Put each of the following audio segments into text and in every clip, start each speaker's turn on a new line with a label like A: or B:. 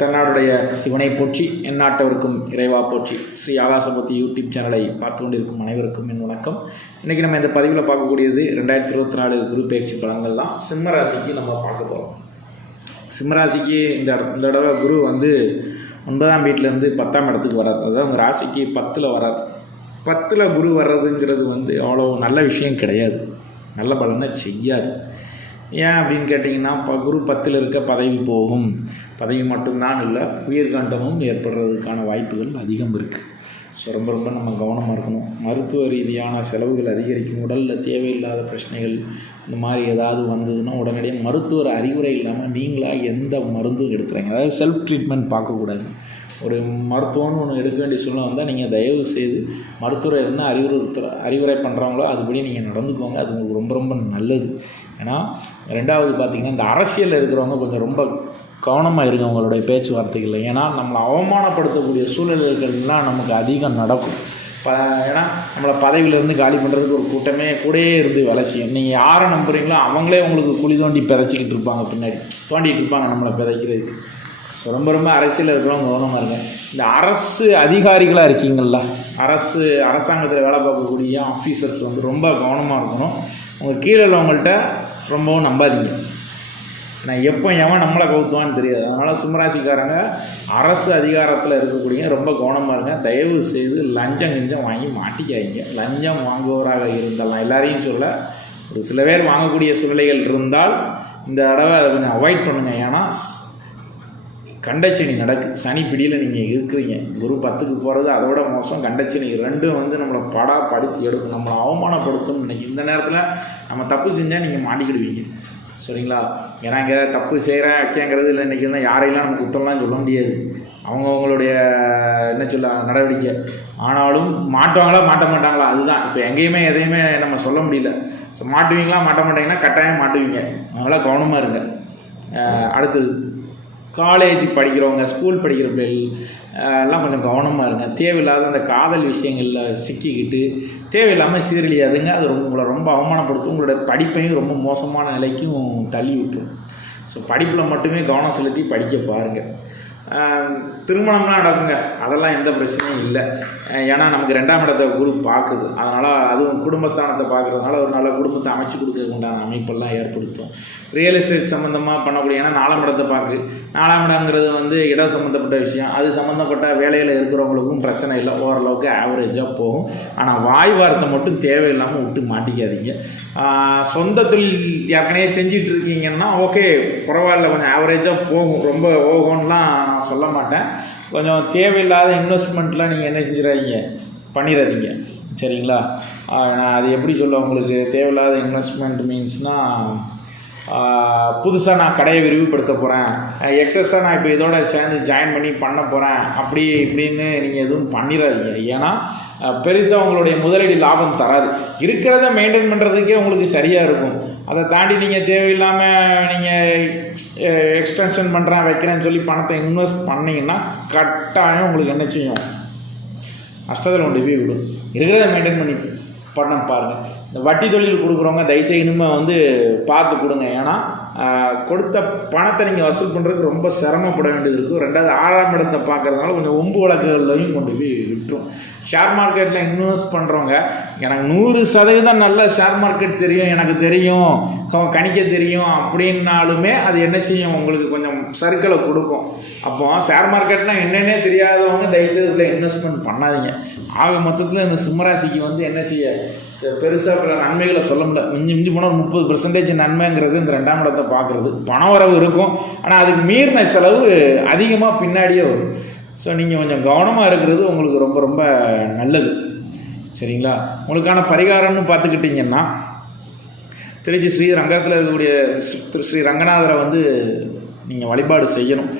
A: தென்னாடுடைய சிவனை போற்றி எந்நாட்டவருக்கும் இறைவா போற்றி. ஸ்ரீ ஆகாசபத்தி யூடியூப் சேனலை பார்த்து கொண்டிருக்கும் அனைவருக்கும் என் வணக்கம். இன்றைக்கி நம்ம இந்த பதிவில் பார்க்கக்கூடியது ரெண்டாயிரத்தி இருபத்தி நாலு குரு பயிற்சி பலன்கள் தான் சிம்மராசிக்கு நம்ம பார்க்க போகிறோம் சிம்மராசிக்கு இந்த இந்த தடவை குரு வந்து ஒன்பதாம் வீட்டிலேருந்து பத்தாம் இடத்துக்கு வரார். அதாவது உங்கள் ராசிக்கு பத்தில் வரார். பத்தில் குரு வர்றதுங்கிறது வந்து அவ்வளோ நல்ல விஷயம் கிடையாது. நல்ல பலனை செய்யாது. ஏன் அப்படின்னு கேட்டிங்கன்னா இப்போ குரு பத்தில் இருக்க பதவி போகும். பதவி மட்டும்தான் இல்லை உயிர்கண்டமும் ஏற்படுறதுக்கான வாய்ப்புகள் அதிகம் இருக்குது ஸோ ரொம்ப ரொம்ப நம்ம கவனமாக இருக்கணும். மருத்துவ ரீதியான செலவுகள் அதிகரிக்கும். உடலில் தேவையில்லாத பிரச்சனைகள் இந்த மாதிரி ஏதாவது வந்ததுன்னா உடனடியாக மருத்துவர் அறிவுரை இல்லாமல் நீங்களாக எந்த மருந்தும் எடுத்துறாங்க. அதாவது செல்ஃப் ட்ரீட்மெண்ட் பார்க்கக்கூடாது. ஒரு மருத்துவம்னு ஒன்று எடுக்க வேண்டிய சூழ்நிலை வந்தால் நீங்கள் தயவு செய்து மருத்துவர் என்ன அறிவுறுத்துற அறிவுரை பண்ணுறாங்களோ அதுபடி நீங்கள் நடந்துக்கோங்க. அது உங்களுக்கு ரொம்ப ரொம்ப நல்லது. ஏன்னா ரெண்டாவது பார்த்திங்கன்னா இந்த அரசியலில் இருக்கிறவங்க கொஞ்சம் ரொம்ப கவனமாக இருங்க அவங்களுடைய பேச்சுவார்த்தைகளில். ஏன்னா நம்மளை அவமானப்படுத்தக்கூடிய சூழ்நிலைகள்லாம் நமக்கு அதிகம் நடக்கும். ப ஏன்னா நம்மளை பதவியிலேருந்து காலி பண்ணுறதுக்கு ஒரு கூட்டமே கூடயே இருந்து வேலை செய்யும். நீங்கள் யாரை நம்புகிறீங்களோ அவங்களே உங்களுக்கு குழி தோண்டி பிதைச்சிக்கிட்டு இருப்பாங்க பின்னாடி. தோண்டிகிட்டு இருப்பாங்க நம்மளை பிதைக்கிறதுக்கு. ஸோ ரொம்ப ரொம்ப அரசியலில் இருக்கிறவங்க கவனமாக இருங்க. இந்த அரசு அதிகாரிகளாக இருக்கீங்களா அரசு அரசாங்கத்தில் வேலை பார்க்கக்கூடிய ஆஃபீஸர்ஸ் வந்து ரொம்ப கவனமாக இருக்கணும். உங்கள் கீழே உள்ளவங்கள்ட்ட ரொம்பவும் நம்பாதீங்க. நான் எப்போ எவன் நம்மளை கவுத்துவான்னு தெரியாது. அதனால் சிம்மராசிக்காரங்க அரசு அதிகாரத்தில் இருக்கக்கூடிய ரொம்ப கவனமாக இருங்க. தயவு செய்து லஞ்சம் கிஞ்சம் வாங்கி மாட்டிக்காதீங்க. லஞ்சம் வாங்குவோராக இருந்தால் எல்லாரையும் சொல்ல ஒரு சில பேர் வாங்கக்கூடிய சூழ்நிலைகள் இருந்தால் இந்த தடவை அதை கொஞ்சம் அவாய்ட் பண்ணுங்கள் ஏன்னா கண்டச்சனி நடக்கு. சனி பிடியில் நீங்கள் இருக்கிறீங்க. குரு பத்துக்கு போகிறது அதோட மோசம். கண்டச்சனி ரெண்டும் வந்து நம்மளை படா படுத்தி எடுக்கும். நம்மளை அவமானப்படுத்தும் இன்னைக்கு இந்த நேரத்தில் நம்ம தப்பு செஞ்சால் நீங்கள் மாட்டிக்கிடுவீங்க. சரிங்களா? ஏன்னா இங்கே தப்பு செய்கிறேன் வைக்கங்கிறது இல்லை. இன்றைக்கி தான் யாரையெல்லாம் நம்ம குத்தம்லாம் சொல்ல முடியாது. அவங்கவுங்களுடைய என்ன சொல்ல நடவடிக்கை. ஆனாலும் மாட்டுவாங்களா மாட்ட மாட்டாங்களா? அதுதான். இப்போ எங்கேயுமே எதையுமே நம்ம சொல்ல முடியல. ஸோ மாட்டுவீங்களா மாட்ட மாட்டீங்கன்னா கட்டாயம் மாட்டுவீங்க. அதனால் கவனமாக இருங்க. அடுத்தது. காலேஜ் படிக்கிறவங்க ஸ்கூல் படிக்கிற பிள்ளைகள் எல்லாம் கொஞ்சம் கவனமாக இருங்க. தேவையில்லாத அந்த காதல் விஷயங்களில் சிக்கிக்கிட்டு தேவையில்லாமல் சீரழியாதுங்க அது ரொம்ப உங்களை ரொம்ப அவமானப்படுத்தும். உங்களோட படிப்பையும் ரொம்ப மோசமான நிலைக்கும் தள்ளி விட்டுரும். ஸோ படிப்பில் மட்டுமே கவனம் செலுத்தி படிக்க பாருங்கள் திருமணம்லாம் நடக்குங்க. அதெல்லாம் எந்த பிரச்சனையும் இல்லை. ஏன்னா நமக்கு ரெண்டாம் இடத்தை குரு பார்க்குது. அதனால் அதுவும் குடும்பஸ்தானத்தை பார்க்குறதுனால ஒரு நல்ல குடும்பத்தை அமைச்சு கொடுக்கறதுக்கு உண்டான அமைப்பெல்லாம் ஏற்படுத்தும். ரியல் எஸ்டேட் சம்மந்தமாக பண்ணக்கூடிய ஏன்னா நாலாம் இடத்தை பார்க்கு. நாலாம் இடங்கிறது வந்து இடம் சம்மந்தப்பட்ட விஷயம். அது சம்மந்தப்பட்ட வேலையில் இருக்கிறவங்களுக்கும் பிரச்சனை இல்லை. ஓரளவுக்கு ஆவரேஜாக போகும். ஆனால் வாய் வார்த்தை மட்டும் தேவையில்லாமல் விட்டு மாட்டிக்காதீங்க. சொந்த தொழில் ஏற்கனவே செஞ்சிட்டு இருக்கீங்கன்னா ஓகே பரவாயில்ல கொஞ்சம் ஆவரேஜாக போகும். ரொம்ப ஓகோன்லாம் நான் சொல்ல மாட்டேன். கொஞ்சம் தேவையில்லாத இன்வெஸ்ட்மெண்ட்லாம் நீங்கள் என்ன செஞ்சிடாதீங்க. பண்ணிடாதீங்க. சரிங்களா? நான் அது எப்படி சொல்ல உங்களுக்கு? தேவையில்லாத இன்வெஸ்ட்மெண்ட் மீன்ஸ்னால் புதுசாக நான் கடையை விரிவுபடுத்த போகிறேன் எக்ஸஸாக நான் இப்போ இதோட சேர்ந்து ஜாயின் பண்ணி பண்ண போகிறேன் அப்படி இப்படின்னு நீங்கள் எதுவும் பண்ணிடாதீங்க. ஏன்னா பெருசாக உங்களுடைய முதலீடு லாபம் தராது. இருக்கிறத மெயின்டைன் பண்ணுறதுக்கே உங்களுக்கு சரியாக இருக்கும். அதை தாண்டி நீங்கள் தேவையில்லாமல் நீங்கள் எக்ஸ்டென்ஷன் பண்ணுறேன் வைக்கிறேன்னு சொல்லி பணத்தை இன்வெஸ்ட் பண்ணிங்கன்னா கட்டாயம் உங்களுக்கு என்ன செய்யும்? நஷ்டத்தில் கொண்டு போய் விடும். இருக்கிறத மெயின்டைன் பண்ணி பண்ண பாருங்கள் இந்த வட்டி தொழில் கொடுக்குறவங்க தயவுசெய்து வந்து பார்த்து கொடுங்க. ஏன்னா கொடுத்த பணத்தை நீங்கள் வசூல் பண்ணுறதுக்கு ரொம்ப சிரமப்பட வேண்டியது இருக்கும். ரெண்டாவது ஆறாம் இடத்தை பார்க்குறதுனால கொஞ்சம் ஒம்பு வழக்குகள்லையும் கொண்டு போய் விட்டுரும். ஷேர் மார்க்கெட்டில் இன்வெஸ்ட் பண்ணுறவங்க எனக்கு நூறு சதவீதம் நல்ல ஷேர் மார்க்கெட் தெரியும் எனக்கு தெரியும் கணிக்க தெரியும் அப்படின்னாலுமே அது என்ன செய்யும்? உங்களுக்கு கொஞ்சம் சர்க்கிளை கொடுக்கும். அப்போ ஷேர் மார்க்கெட்னால் என்னென்னே தெரியாதவங்க தயவுசெய்து இதில் இன்வெஸ்ட்மெண்ட் பண்ணாதீங்க. ஆக மொத்தத்தில் இந்த சிம்மராசிக்கு வந்து என்ன செய்ய பெருசாக பல நன்மைகளை சொல்ல முடியல. மிஞ்சி மிஞ்சி போனால் ஒரு முப்பது பெர்சன்டேஜ் நன்மைங்கிறது இந்த ரெண்டாம் இடத்தை பார்க்குறது. பண வரவு இருக்கும். ஆனால் அதுக்கு மீறின செலவு அதிகமாக பின்னாடியே வரும். ஸோ நீங்கள் கொஞ்சம் கவனமாக இருக்கிறது உங்களுக்கு ரொம்ப ரொம்ப நல்லது. சரிங்களா? உங்களுக்கான பரிகாரம்னு பார்த்துக்கிட்டிங்கன்னா திருச்சி ஸ்ரீரங்கத்தில் இருக்கக்கூடிய திரு ஸ்ரீ ரங்கநாதரை வந்து நீங்கள் வழிபாடு செய்யணும்.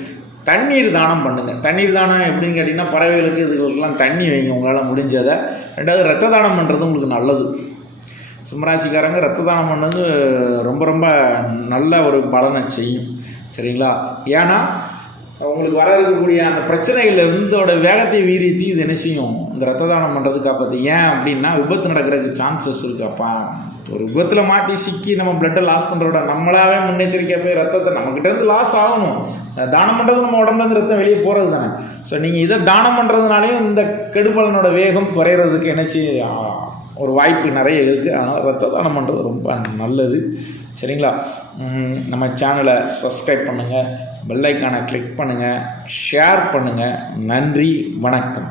A: தண்ணீர் தானம் பண்ணுங்கள் தண்ணீர் தானம் எப்படின்னு கேட்டிங்கன்னா பறவைகளுக்கு இதுகளுக்கெல்லாம் தண்ணி வைங்க உங்களால் முடிஞ்சதை. ரெண்டாவது ரத்த தானம் பண்ணுறது உங்களுக்கு நல்லது. சிம்மராசிக்காரங்க ரத்த தானம் பண்ணது ரொம்ப ரொம்ப நல்ல ஒரு பலனை செய்யும். சரிங்களா? ஏன்னா உங்களுக்கு வர இருக்கக்கூடிய அந்த பிரச்சனைகள் இருந்தோட வேகத்தை வீரியத்தி இது என்ன செய்யும்? இந்த ரத்த தானம் பண்ணுறது காப்பாற்று ஏன் அப்படின்னா விபத்து நடக்கிறதுக்கு சான்சஸ் இருக்காப்பா ஒரு விபத்தில் மாட்டி சிக்கி நம்ம பிளட்டை லாஸ் பண்ணுறோட நம்மளாவே முன்னெச்சரிக்கையாக போய் ரத்தத்தை நம்மக்கிட்ட இருந்து லாஸ் ஆகணும். தானம் பண்ணுறது நம்ம உடம்புலேருந்து ரத்தம் வெளியே போகிறது தானே. ஸோ நீங்கள் இதை தானம் பண்ணுறதுனாலையும் இந்த கெடுபலனோட வேகம் குறையிறதுக்கு என்னச்சு ஒரு வாய்ப்பு நிறைய இருக்குது அதனால் ரத்த தானம் பண்ணுறது ரொம்ப நல்லது. சரிங்களா? நம்ம சேனலை சப்ஸ்கிரைப் பண்ணுங்கள் பெல்லைக்கானை கிளிக் பண்ணுங்கள் ஷேர் பண்ணுங்கள் நன்றி. வணக்கம்.